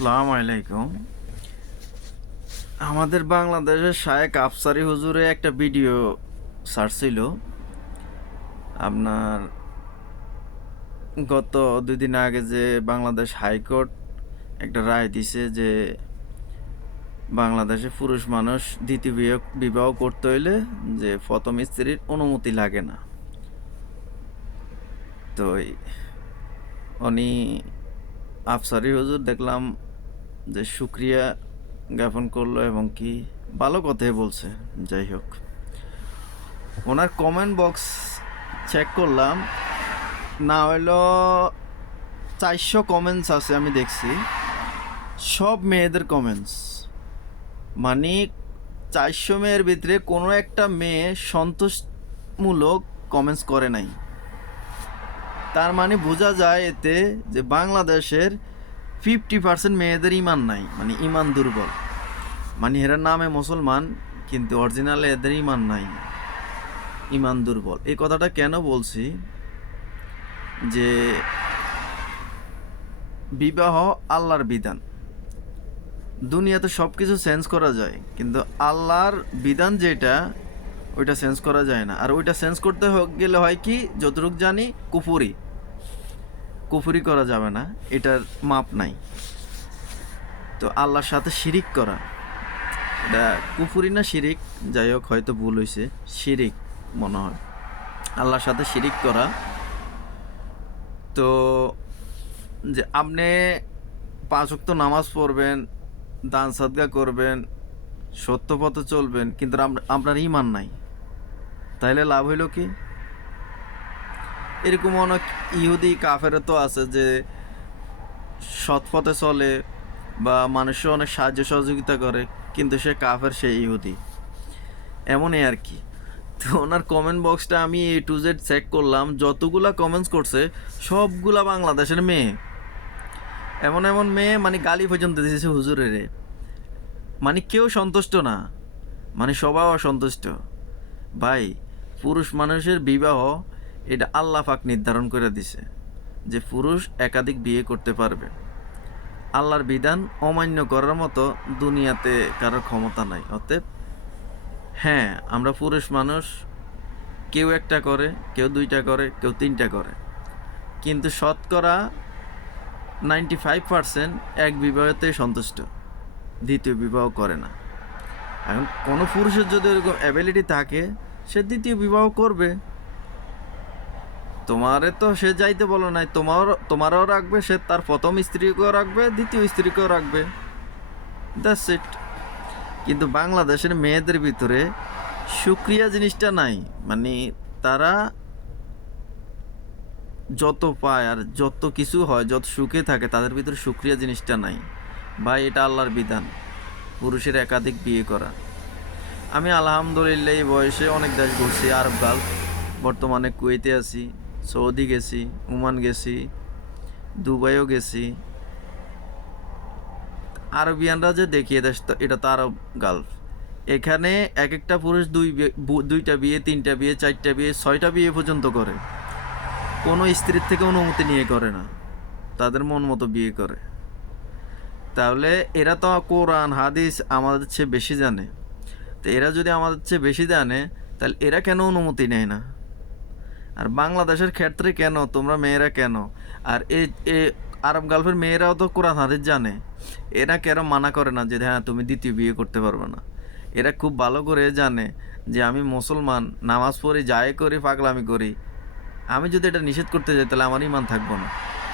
আসসালামু আলাইকুম। আমাদের বাংলাদেশের শায়েখ আফসারি হুজুরে একটা ভিডিও ছাড়ছিল। আপনার গত 2 দিন আগে যে বাংলাদেশ হাইকোর্ট একটা রায় দিছে যে বাংলাদেশে পুরুষ মানুষ দ্বিতীয় বিবাহ করতে হইলে যে প্রথম স্ত্রীর অনুমতি লাগে না। তো উনি আফসারি হুজুর দেখলাম যে শুক্রিয়া জ্ঞাপন করলো এবং কি ভালো কথাই বলছে। যাই হোক, ওনার কমেন্ট বক্স চেক করলাম, না হইলো 400 কমেন্টস আছে আমি দেখছি, সব মেয়েদের কমেন্টস। মানে 400 মেয়ের ভিতরে কোনো একটা মেয়ে সন্তোষমূলক কমেন্টস করে নাই। তার মানে বোঝা যায় এতে যে বাংলাদেশের 50% মেয়েদের ইমান নাই, মানে ইমান দুর্বল। মানে এরা নামে মুসলমান কিন্তু অরিজিনালে এদের ইমান নাই, ইমান দুর্বল। এই কথাটা কেন বলছি, যে বিবাহ আল্লাহর বিধান। দুনিয়াতে সব কিছু চেঞ্জ করা যায়, কিন্তু আল্লাহর বিধান যেটা ওইটা চেঞ্জ করা যায় না। আর ওইটা চেঞ্জ করতে গেলে হয় কি, যতটুকু জানি কুফুরি করা যাবে না, এটার মাপ নাই। তো আল্লাহর সাথে শিরিক করা, এটা কুফুরি না শিরিক, যাই হোক হয়তো ভুল হয়েছে, শিরিক মনে হয়। আল্লাহর সাথে শিরিক করা। তো যে আপনি 5 ওয়াক্ত নামাজ পড়বেন, দান সাদকা করবেন, সত্য পথে চলবেন, কিন্তু আপনার ইমান নাই, তাইলে লাভ হইল কি? এরকম অনেক ইহুদি কাফেরও তো আছে যে সৎ পথে চলে বা মানুষের অনেক সাহায্য সহযোগিতা করে, কিন্তু সে কাফের, সে ইহুদি। এমনই আর কি। তো ওনার কমেন্ট বক্সটা আমি A to Z চেক করলাম, যতগুলা কমেন্টস করছে সবগুলা বাংলাদেশের মেয়ে। এমন এমন মেয়ে, মানে গালি পর্যন্ত দিয়েছে হুজুরের। মানে কেউ সন্তুষ্ট না, মানে সবাই অসন্তুষ্ট। ভাই, পুরুষ মানুষের বিবাহ এটা আল্লাহ পাক নির্ধারণ করে দিছে যে পুরুষ একাধিক বিয়ে করতে পারবে। আল্লাহর বিধান অমান্য করার মতো দুনিয়াতে কারোর ক্ষমতা নাই। অতএব হ্যাঁ, আমরা পুরুষ মানুষ, কেউ একটা করে, কেউ 2টা করে, কেউ 3টা করে, কিন্তু শতকরা 95% এক বিবাহতে সন্তুষ্ট, দ্বিতীয় বিবাহ করে না। এখন কোনো পুরুষের যদি এরকম অ্যাবিলিটি থাকে, সে দ্বিতীয় বিবাহ করবে। তোমারে তো সে যাইতে বলো নাই, তোমারও রাখবে, সে তার প্রথম স্ত্রীকেও রাখবে, দ্বিতীয় স্ত্রীকেও রাখবে, দ্যাটস ইট। কিন্তু বাংলাদেশের মেয়েদের ভিতরে শুকরিয়া জিনিসটা নাই। মানে তারা যত পায় আর যত কিছু হয়, যত সুখে থাকে, তাদের ভিতরে শুকরিয়া জিনিসটা নাই। ভাই, এটা আল্লাহর বিধান, পুরুষের একাধিক বিয়ে করা। আমি আলহামদুলিল্লাহ এই বয়সে অনেক দেশ ঘুরছি, আরব গালফ, বর্তমানে কুয়েতে আছি, সৌদি গেছি, ওমান গেছি, দুবাইও গেছি। আরবিয়ানরা যে দেখিয়ে দেশ, এটা তো আরব গালফ। এখানে এক একটা পুরুষ 2টা বিয়ে, 3টা বিয়ে, 4টা বিয়ে, 6টা বিয়ে পর্যন্ত করে। কোনো স্ত্রীর থেকে অনুমতি নিয়ে করে না, তাদের মন মতো বিয়ে করে। তাহলে এরা তো কোরআন হাদিস আমাদের চেয়ে বেশি জানে। তো এরা যদি আমাদের চেয়ে বেশি জানে, তাহলে এরা কেন অনুমতি নেয় না? আর বাংলাদেশের ক্ষেত্রে কেন তোমরা মেয়েরা কেন? আর এই আরব গালফের মেয়েরাও তো কোরআন হাদিস জানে, এরা কেন মানা করে না যে হ্যাঁ তুমি দ্বিতীয় বিয়ে করতে পারবে না? এরা খুব ভালো করে জানে যে আমি মুসলমান, নামাজ পড়ি, যাই করি, পাগলামি করি, আমি যদি এটা নিষেধ করতে যাই তাহলে আমার ইমান থাকবো না,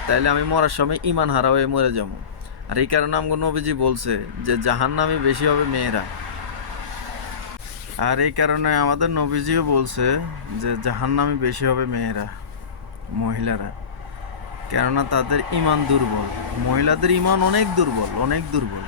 তাইলে আমি মরার সময় ইমান হারা হয়ে মরে যাবো। আর এই কারণে আমগো নবীজি বলছে যে জাহান্নামী বেশি হবে মেয়েরা। আর এই কারণে আমাদের নবীজিও বলছে যে জাহান্নামী বেশি হবে মেয়েরা, মহিলারা, কেননা তাদের ইমান দুর্বল। মহিলাদের ইমান অনেক দুর্বল, অনেক দুর্বল।